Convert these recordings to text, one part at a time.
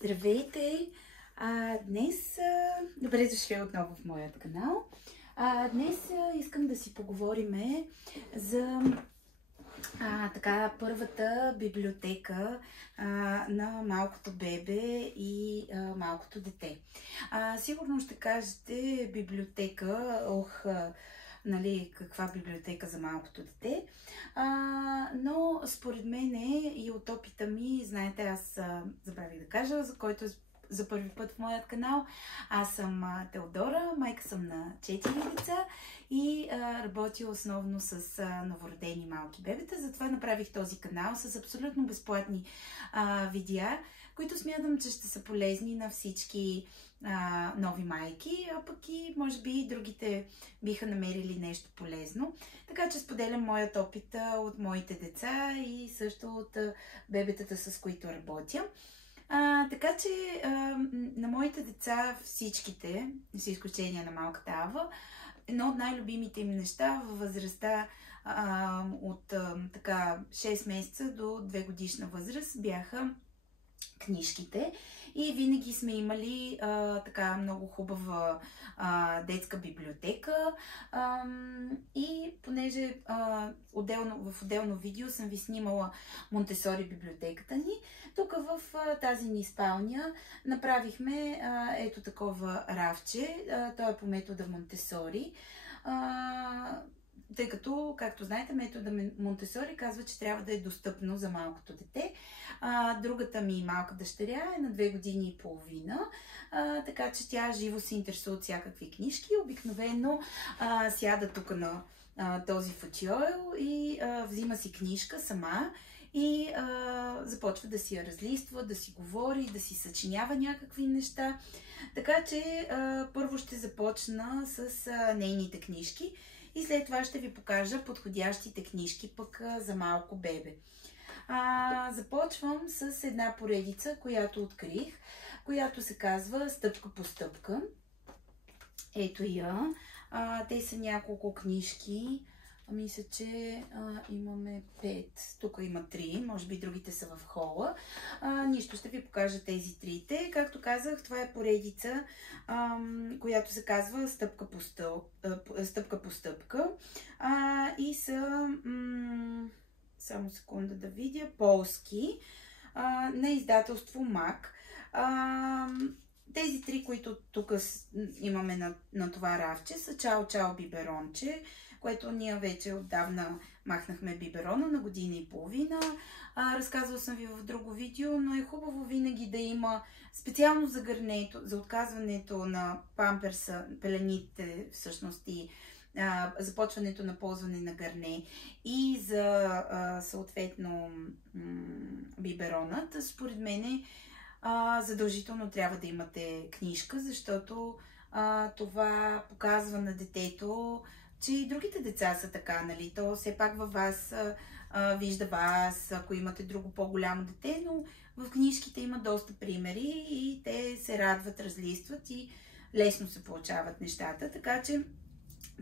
Здравейте! Днес добре дошли отново в моят канал. Днес искам да си поговорим за първата библиотека на малкото бебе и малкото дете. Сигурно ще кажете библиотека, нали, каква библиотека за малкото дете, но според мен и от опита ми, знаете, аз забравих да кажа, за който за първи път в моят канал, аз съм Теодора, майка съм на 4 деца и работя основно с новородени малки бебета, затова направих този канал с абсолютно безплатни видеа, които смятам, че ще са полезни на всички нови майки, а пък и може би и другите биха намерили нещо полезно. Така че споделям моят опит от моите деца и също от бебетата, с които работя. Така че на моите деца всичките, с изключение на малката Ава, едно от най-любимите им неща във възрастта от 6 месеца до 2 годишна възраст бяха книжките. И винаги сме имали много хубава детска библиотека. И понеже в отделно видео съм ви снимала Монтесори библиотеката ни, тук в тази ни спалня направихме ето такова равче. То е по метода Монтесори. Тъй като, както знаете, метода Монтесори казва, че трябва да е достъпно за малкото дете. Другата ми малка дъщеря е на 2 години и половина, така че тя живо се интересува от всякакви книжки. Обикновено сяда тук на този футиойл и взима си книжка сама и започва да си я разлиства, да си говори, да си съчинява някакви неща. Така че първо ще започна с нейните книжки. И след това ще ви покажа подходящите книжки пък за малко бебе. Започвам с една поредица, която открих, която се казва Стъпка по стъпка. Ето я. Те са няколко книжки. Мисля, че имаме 5. Тук има 3. Може би другите са в хола. Нищо, ще ви покажа тези трите. Както казах, това е поредица, която се казва Стъпка по стъпка. И са, само секунда да видя, полски, на издателство МАК. Тези три, които тук имаме на това равче, са Чао Чао биберонче, което ние вече отдавна махнахме биберона на година и половина. Разказвала съм ви в друго видео, но е хубаво винаги да има специално за гърнето, за отказването на памперса, пелените всъщност и започването на ползване на гърне и за съответно биберонът. Според мен задължително трябва да имате книжка, защото това показва на детето, че и другите деца са така, нали? То все пак във вас вижда вас, ако имате друго по-голямо дете, но в книжките има доста примери и те се радват, разлистват и лесно се получават нещата. Така че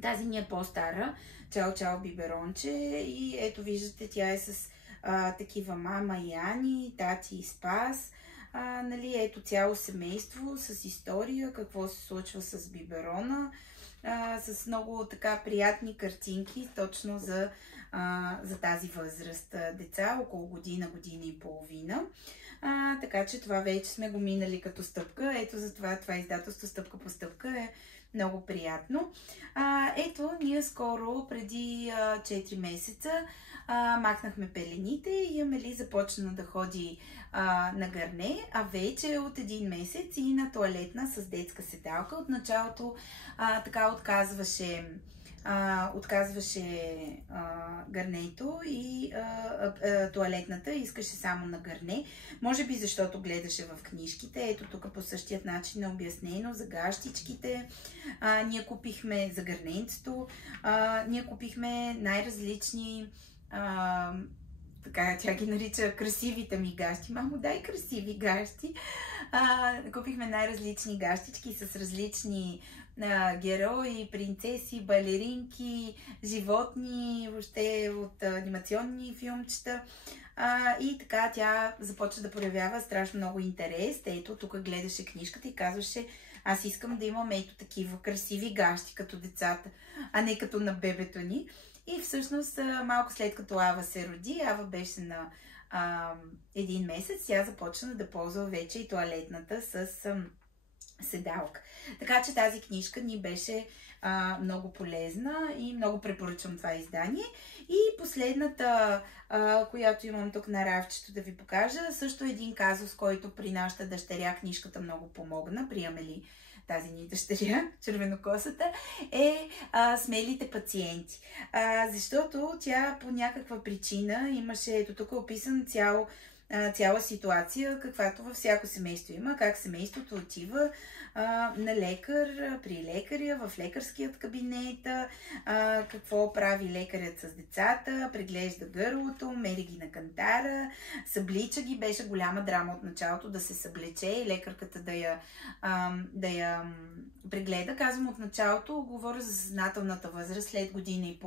тази ни е по-стара, Чао Чао биберонче, и ето виждате, тя е с такива мама и Ани, тати и Спас. Нали, ето цяло семейство с история, какво се случва с биберона, с много така приятни картинки, точно за тази възраст деца, около година, година и половина. Така че това вече сме го минали като стъпка. Ето затова това издателство Стъпка по стъпка е много приятно. Ето, ние скоро, преди 4 месеца, махнахме пелените и Амели започна да ходи на гърне, а вече от 1 месец и на тоалетна с детска седалка. От началото така отказваше гърнето и тоалетната, искаше само на гърне. Може би защото гледаше в книжките. Ето тук по същият начин е обяснено за гащичките. Ние купихме за гърненцето. Ние купихме най-различни така, тя ги нарича красивите ми гащи. Мамо, дай красиви гащи. Купихме най-различни гащички с различни герои, принцеси, балеринки, животни, въобще от анимационни филмчета. И така тя започва да проявява страшно много интерес. Ето, тук гледаше книжката и казваше: аз искам да имам ето такива красиви гащи като децата, а не като на бебето ни. И всъщност малко след като Ава се роди, Ава беше на 1 месец, тя започна да ползва вече и тоалетната с седалка. Така че тази книжка ни беше много полезна и много препоръчвам това издание. И последната, която имам тук на рафчето да ви покажа, също е един казус, който при нашата дъщеря книжката много помогна, при Амели, тази ни дъщеря, червенокосата, е смелите пациенти. Защото тя по някаква причина имаше, ето тук е описан цяла ситуация, каквато във всяко семейство има, как семейството отива на лекар, при лекаря, в лекарският кабинет, какво прави лекарят с децата, преглежда гърлото, мери ги на кантара, съблича ги. Беше голяма драма от началото да се съблече и лекарката да я прегледа. Казвам от началото, говоря за съзнателната възраст след 1,5 години,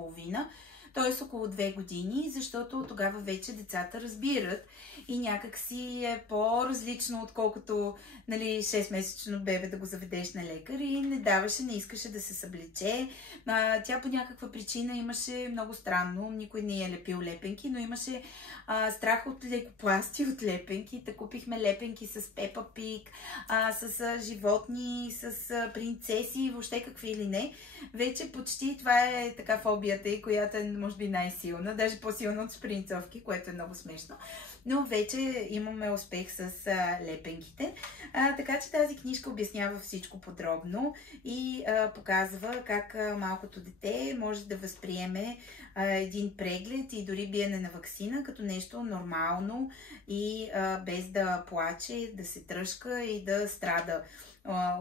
т.е. около 2 години, защото тогава вече децата разбират и някак си е по-различно, отколкото 6-месечно бебе да го заведеш на лекар, и не искаше да се съблече. Тя по някаква причина имаше много странно, никой не е лепил лепенки, но имаше страх от лекопласти, от лепенки. Та купихме лепенки с Пепа Пиг, с животни, с принцеси, въобще какви ли не. Вече почти това е така фобията и, която е може би най-силна, даже по-силна от шпринцовки, което е много смешно. Но вече имаме успех с лепенките. Така че тази книжка обяснява всичко подробно и показва как малкото дете може да възприеме един преглед и дори биене на ваксина като нещо нормално и без да плаче, да се тръшка и да страда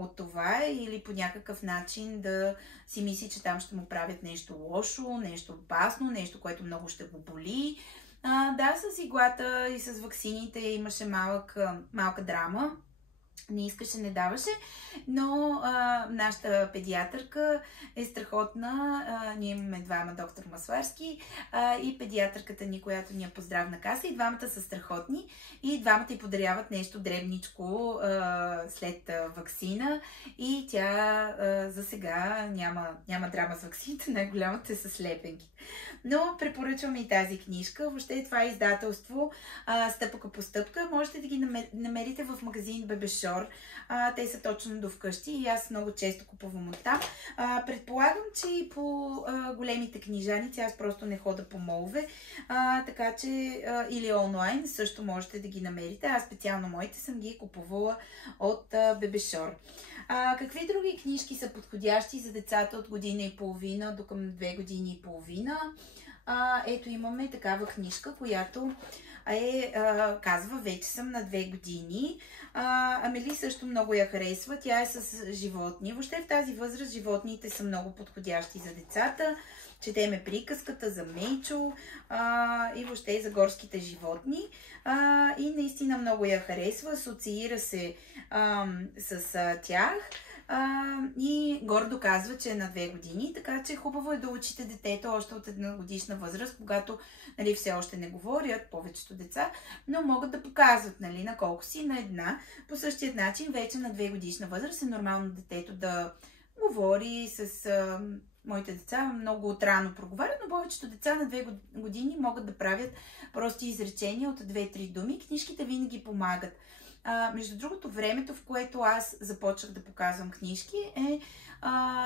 от това, или по някакъв начин да си мисли, че там ще му правят нещо лошо, нещо опасно, нещо, което много ще го боли. Да, с иглата и с ваксините имаше малка драма. Не искаше, не даваше, но нашата педиатърка е страхотна. Ние имаме 2 доктор Масларски и педиатърката ни, която ни е по здравна каса, и двамата са страхотни и двамата й подаряват нещо дребничко след ваксина, и тя за сега няма драма с ваксините, най-голямата е с лепенки. Но препоръчвам и тази книжка. Въобще това е издателство стъпка по стъпка. Можете да ги намерите в магазин Бебешор. Те са точно до вкъщи и аз много често купувам от там. Предполагам, че и по големите книжаници, аз просто не хода по молове, така че или онлайн също можете да ги намерите. Аз специално моите съм ги купувала от Бебешор. Какви други книжки са подходящи за децата от 1,5 години до към 2,5 години? Ето имаме такава книжка, която казва: вече съм на 2 години. Амели също много я харесва. Тя е с животни. Въобще в тази възраст животните са много подходящи за децата. Четеме приказката за Мейчо и въобще за горските животни. И наистина много я харесва. Асоциира се с тях. И гордо казва, че е на 2 години, така че хубаво е да учите детето още от 1-годишна възраст, когато все още не говорят повечето деца, но могат да показват на колко си, на 1. По същия начин вече на 2-годишна възраст е нормално детето да говори с моите деца. Много отрано проговарят, но повечето деца на 2 години могат да правят прости изречения от 2-3 думи. Книжките винаги помагат. Между другото, времето, в което аз започнах да показвам книжки, е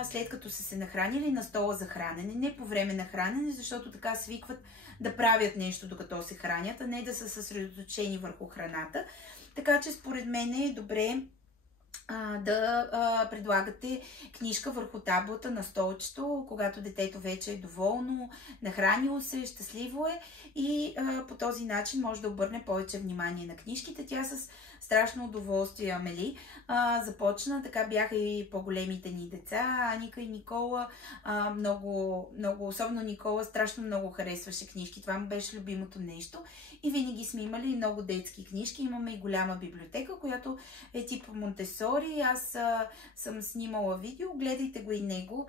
след като са се нахранили на стола за хранене. Не по време на хранене, защото така свикват да правят нещо докато се хранят, а не да са съсредоточени върху храната. Така че според мен е добре да предлагате книжка върху таблата на столчето, когато детето вече е доволно, нахранило се, щастливо е, и по този начин може да обърне повече внимание на книжките. Тя с страшно удоволствие, Амели, започна. Така бяха и по-големите ни деца, Аника и Никола. Особено Никола, страшно много харесваше книжки. Това му беше любимото нещо. И винаги сме имали много детски книжки. Имаме и голяма библиотека, която е тип Монтесори, Монтесори. Аз съм снимала видео, гледайте го и него.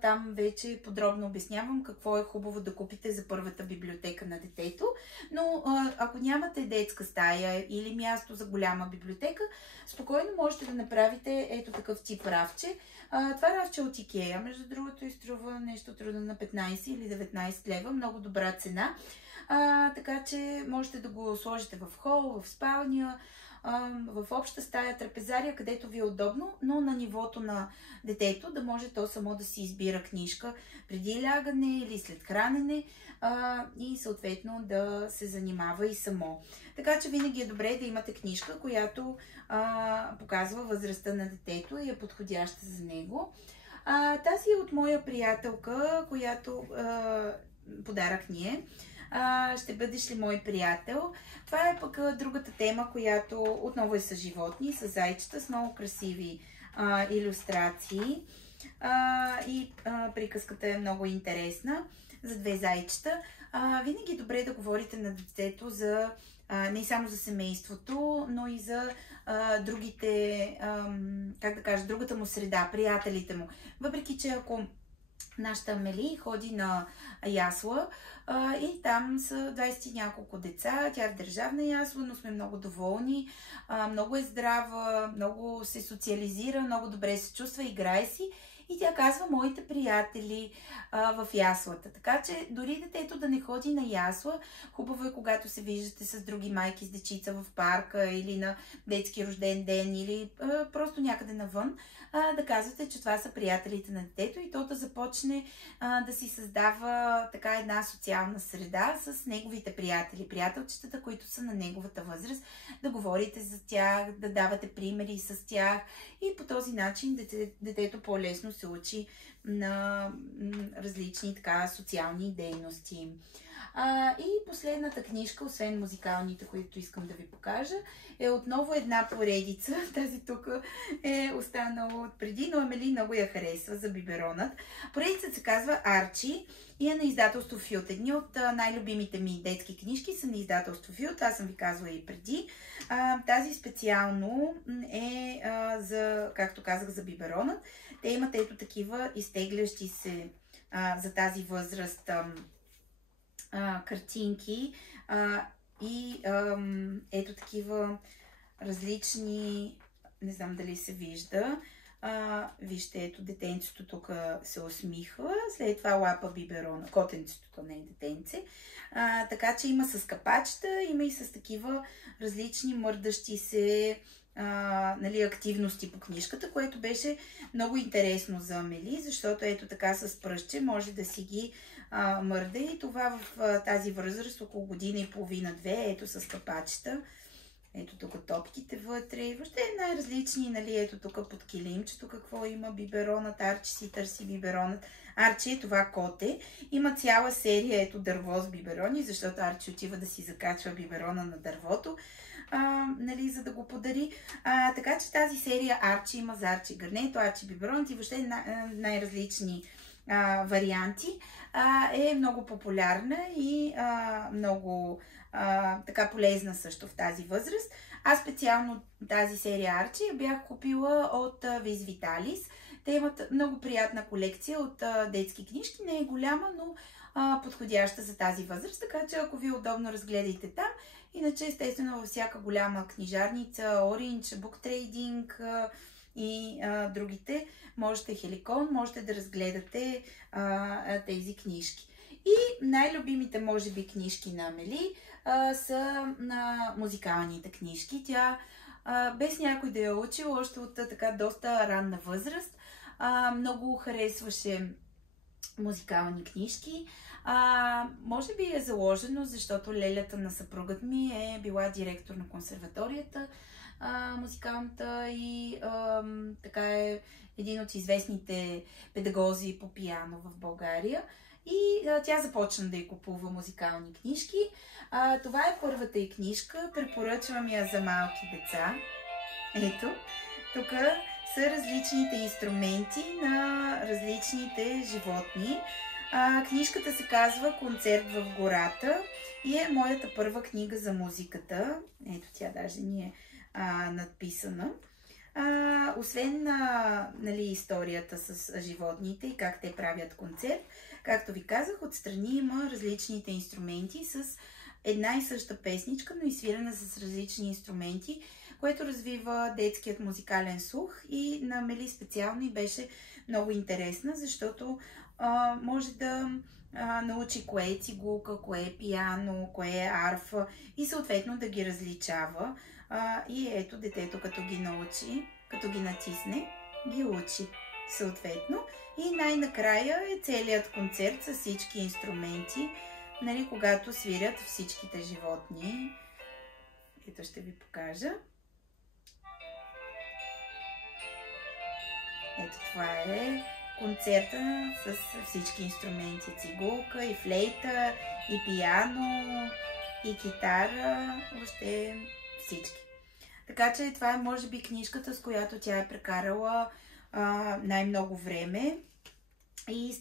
Там вече подробно обяснявам какво е хубаво да купите за първата библиотека на детето. Но ако нямате детска стая или място за голяма библиотека, спокойно можете да направите ето такъв тип рафче. Това рафче от Икея, между другото, изструва нещо трудно на 15 или 19 лева, много добра цена. Така че можете да го сложите в хол, в спалня, в обща стая, трапезария, където ви е удобно, но на нивото на детето, да може то само да си избира книжка преди лягане или след хранене и съответно да се занимава и само. Така че винаги е добре да имате книжка, която показва възрастта на детето и е подходяща за него. Тази е от моя приятелка, която подарък ни е. Ще бъдеш ли мой приятел? Това е пък другата тема, която отново е с животни, с зайчета, с много красиви илюстрации. Приказката е много интересна за две зайчета. Винаги е добре да говорите на детето за не само за семейството, но и за другите, как да кажа, другата му среда, приятелите му. Въпреки че ако нашата Амели ходи на ясла и там са 20 и няколко деца. Тя е в държавна ясла, но сме много доволни. Много е здрава, много се социализира, много добре се чувства, играе си. И тя казва моите приятели в яслата. Така че дори детето да не ходи на ясла, хубаво е когато се виждате с други майки с дечица в парка или на детски рожден ден или просто някъде навън, да казвате, че това са приятелите на детето и то да започне да си създава така една социална среда с неговите приятели, приятелчетата, които са на неговата възраст, да говорите за тях, да давате примери с тях и по този начин детето по-лесно се учи на различни така социални дейности. И последната книжка, освен музикалните, които искам да ви покажа, е отново една поредица. Тази тук е останала от преди, но Амели много я харесва за биберонът. Поредицата се казва Арчи и е на издателство Фют. Едни от най-любимите ми детски книжки са на издателство Фют. Аз съм ви казвала и преди. Тази специално е за, както казах, за биберонът. Те имат ето такива изтеглящи се за тази възраст картинки и ето такива различни, не знам дали се вижда, вижте, ето детенцето тук се усмихва, след това лапа биберона, котенцето, то не е детенце, така че има с капачета, има и с такива различни мърдащи се активности по книжката, което беше много интересно за Амели, защото ето така с пръстче може да си ги мърда и това в тази възраст около година и половина-две, ето с капачета. Ето тук топките вътре и въобще най-различни, нали, ето тук под килимчето какво има, биберонът, Арчи си търси биберонът. Арчи е това коте. Има цяла серия, ето дърво с биберони, защото Арчи отива да си закачва биберона на дървото, нали, за да го подари. Така че тази серия Арчи има за Арчи гърнето, Арчи биберонът и въобще най-различни варианти е много популярна и много така полезна също в тази възраст. Аз специално тази серия Арчи я бях купила от Виз Виталис. Те имат много приятна колекция от детски книжки. Не е голяма, но подходяща за тази възраст. Така че ако ви е удобно, разгледайте там. Иначе естествено във всяка голяма книжарница, Orange, Book Trading и другите, можете Хеликон, можете да разгледате тези книжки. И най-любимите, може би, книжки на Амели са на музикалните книжки. Тя, без някой да я учила, още от така доста ранна възраст, много харесваше музикални книжки. Може би е заложено, защото лелята на съпругът ми е била директор на консерваторията, музикалната и така е един от известните педагози по пиано в България. И тя започна да й купува музикални книжки. Това е първата й книжка. Препоръчвам я за малки деца. Ето, тук са различните инструменти на различните животни. Книжката се казва Концерт в гората и е моята първа книга за музиката. Ето, тя даже ни е надписана. Освен нали, историята с животните и как те правят концерт, както ви казах, отстрани има различните инструменти с една и съща песничка, но и свирена с различни инструменти, което развива детският музикален слух и на Амели специално и беше много интересна, защото може да научи кое е цигулка, кое е пиано, кое е арфа и съответно да ги различава. И ето детето като ги научи, като ги натисне, ги учи съответно. И най-накрая е целият концерт с всички инструменти, нали, когато свирят всичките животни. Ето ще ви покажа. Ето това е концерта с всички инструменти. Цигулка, и флейта, и пиано, и китара, въобще всички. Така че това е може би книжката, с която тя е прекарала най-много време и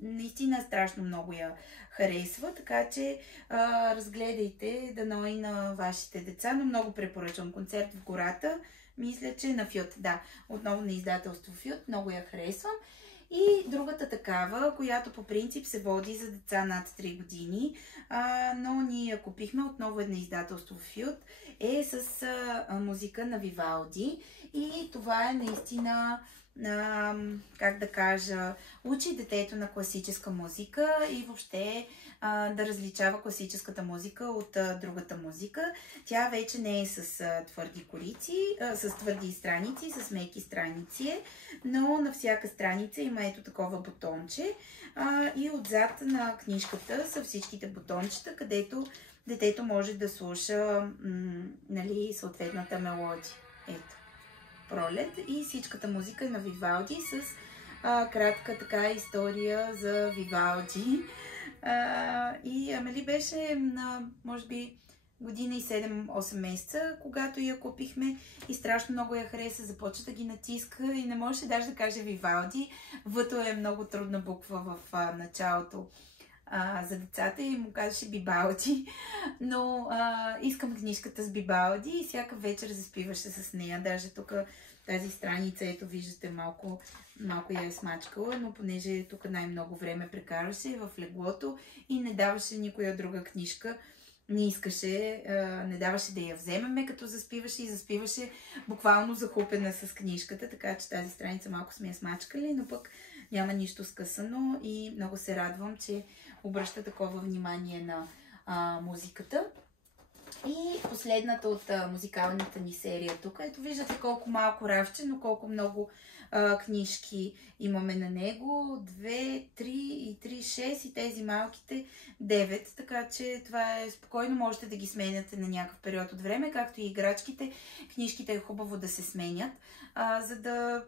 наистина страшно много я харесва, така че разгледайте дано и на вашите деца, но много препоръчвам Концерт в гората, мисля, че на Фют, да, отново на издателство Фют, много я харесвам. И другата такава, която по принцип се води за деца над 3 години, но ние я купихме отново на издателство Фют, е с музика на Вивалди и това е наистина, как да кажа, учи детето на класическа музика и въобще да различава класическата музика от другата музика. Тя вече не е с твърди корици, с твърди страници, с меки страници, но на всяка страница има ето такова бутонче и отзад на книжката са всичките бутончета, където детето може да слуша нали, съответната мелодия. Ето, Пролет и всичката музика е на Вивалди с кратка така история за Вивалди. И Амели беше на, може би, година и 7-8 месеца, когато я купихме и страшно много я хареса, започва да ги натиска и не можеше даже да каже Вивалди. В-то е много трудна буква в началото за децата и му казваше Бибалди, но искам книжката с Бибалди и всяка вечер заспиваше с нея. Даже тук тази страница, ето виждате, малко я е смачкала, но понеже тук най-много време прекарваше в леглото и не даваше никоя друга книжка, не искаше, не даваше да я вземеме, като заспиваше и заспиваше буквално захупена с книжката, така че тази страница малко сме я смачкали, но пък няма нищо скъсано и много се радвам, че обръща такова внимание на музиката. И последната от музикалната ни серия тук. Ето виждате колко малко рафче, но колко много книжки имаме на него. 2, 3 и 3, 6 и тези малките 9. Така че това е спокойно, можете да ги сменяте на някакъв период от време, както и играчките. Книжките е хубаво да се сменят, за да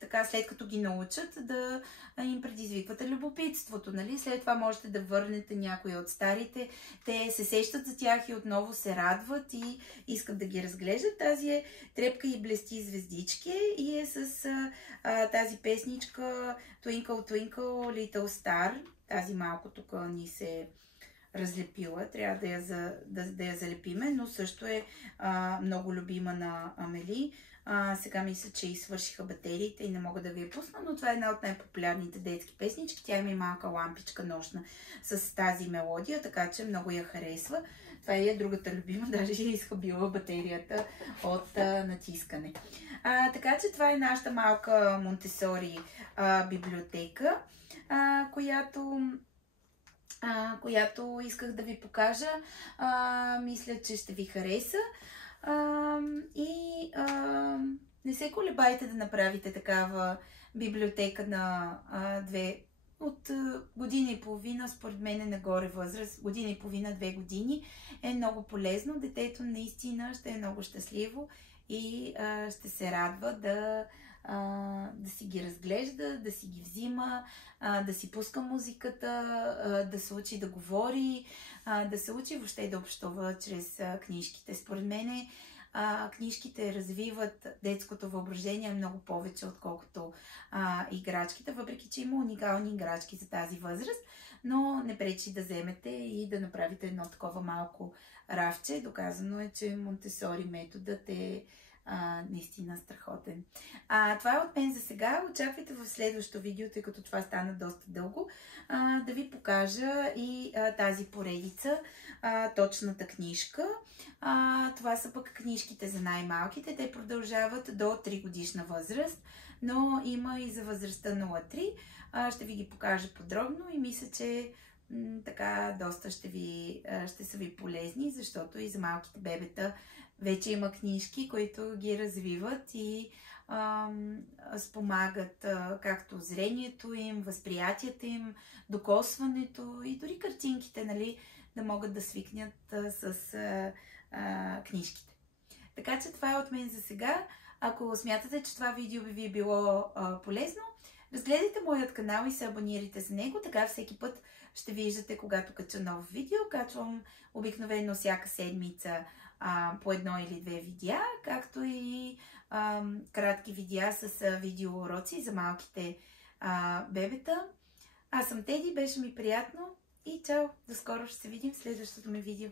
така след като ги научат да им предизвиквате любопитството. Нали? След това можете да върнете някои от старите. Те се сещат за тях и отново се радват и искат да ги разглеждат. Тази е Трепка и блести звездички и е с тази песничка Twinkle Twinkle Little Star. Тази малко тук ни се разлепила. Трябва да я залепиме, но също е много любима на Амели. Сега мисля, че и свършиха батериите и не мога да ви я пусна, но това е една от най-популярните детски песнички. Тя има и малка лампичка нощна с тази мелодия, така че много я харесва. Това е другата любима, даже е изхабила батерията от натискане. Така че това е нашата малка Монтесори библиотека, която исках да ви покажа. Мисля, че ще ви хареса. Не се колебайте да направите такава библиотека на от година и половина, според мен е нагоре възраст, година и половина, 2 години е много полезно. Детето наистина ще е много щастливо и ще се радва да си ги разглежда, да си ги взима, да си пуска музиката, да се учи да говори, да се учи въобще да общува чрез книжките. Според мен книжките развиват детското въображение много повече, отколкото играчките, въпреки че има уникални играчки за тази възраст, но не пречи да вземете и да направите едно такова малко рафче. Доказано е, че Монтесори методът е наистина страхотен. Това е от мен за сега. Очаквайте в следващото видео, тъй като това стана доста дълго, да ви покажа и тази поредица, точната книжка. Това са пък книжките за най-малките. Те продължават до 3 годишна възраст, но има и за възрастта 0-3. Ще ви ги покажа подробно и мисля, че така доста ще са ви полезни, защото и за малките бебета вече има книжки, които ги развиват и спомагат както зрението им, възприятията им, докосването и дори картинките, нали, да могат да свикнат с книжките. Така че това е от мен за сега. Ако смятате, че това видео би ви било полезно, разгледайте моят канал и се абонирайте за него, така всеки път ще виждате, когато кача ново видео. Качвам обикновено всяка седмица по 1 или 2 видеа, както и кратки видеа с видеоуроци за малките бебета. Аз съм Теди, беше ми приятно и чао! До скоро, ще се видим в следващото ми видео.